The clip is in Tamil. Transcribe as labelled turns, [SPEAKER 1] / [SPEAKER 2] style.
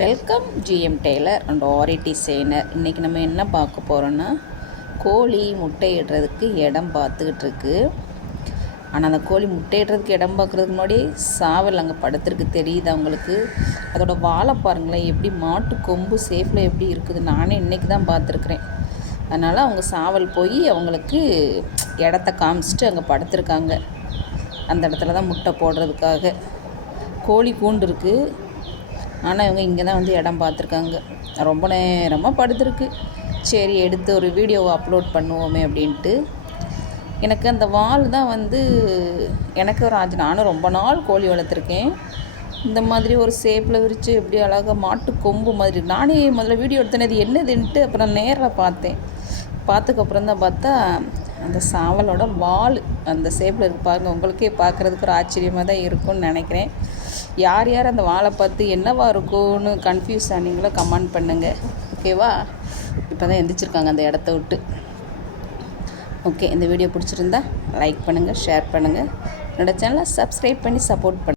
[SPEAKER 1] வெல்கம் ஜிஎம் டெய்லர் அண்ட் ஆரிட்டி சேனர் இன்றைக்கி நம்ம என்ன பார்க்க போகிறோன்னா கோழி முட்டையிடுறதுக்கு இடம் பார்த்துக்கிட்டு இருக்கு. ஆனால் அந்த கோழி முட்டையிடுறதுக்கு இடம் பார்க்குறதுக்கு முன்னாடி சாவல் அங்கே படுத்துருக்கு தெரியுது அவங்களுக்கு அதோட வாழை பாருங்களேன் எப்படி மாட்டு கொம்பு சேஃபில் எப்படி இருக்குது? நானே இன்றைக்கி தான் பார்த்துருக்குறேன். அதனால் அவங்க சாவல் போய் அவங்களுக்கு இடத்த காமிச்சிட்டு அங்கே படுத்துருக்காங்க. அந்த இடத்துல தான் முட்டை போடுறதுக்காக. கோழி கூண்டு இருக்குது ஆனால் இவங்க இங்கே தான் வந்து இடம் பார்த்துருக்காங்க. ரொம்ப நேரமாக படுத்துருக்கு. சரி எடுத்து ஒரு வீடியோவை அப்லோட் பண்ணுவோமே அப்படின்ட்டு. எனக்கு அந்த வால் தான் வந்து எனக்கு ஒரு ஆச்சு நானும் ரொம்ப நாள் கோழி வளர்த்துருக்கேன். இந்த மாதிரி ஒரு சேப்பில் விரித்து எப்படி அழகாக மாட்டு கொம்பு மாதிரி நானே முதல்ல வீடியோ எடுத்தேன் இது என்னதுன்ட்டு அப்புறம் நேரில் பார்த்தேன். பார்த்ததுக்கப்புறம் தான் பார்த்தா அந்த சாவலோட வால் அந்த ஷேப்பில் இருக்கு பாருங்கள் உங்களுக்கே பார்க்குறதுக்கு ஒரு ஆச்சரியமாக தான் இருக்கும்னு நினைக்கிறேன். யார் யார் அந்த வாழை பார்த்து என்னவா இருக்கும்னு கன்ஃபியூஸ் ஆனீங்களோ கமெண்ட் பண்ணுங்கள் ஓகேவா இப்போ தான் எந்திரிச்சிருக்காங்க அந்த இடத்த விட்டு. ஓகே இந்த வீடியோ பிடிச்சிருந்தா லைக் பண்ணுங்கள் ஷேர் பண்ணுங்கள் என்னோடய சேனலை சப்ஸ்கிரைப் பண்ணி சப்போர்ட் பண்ணுங்கள்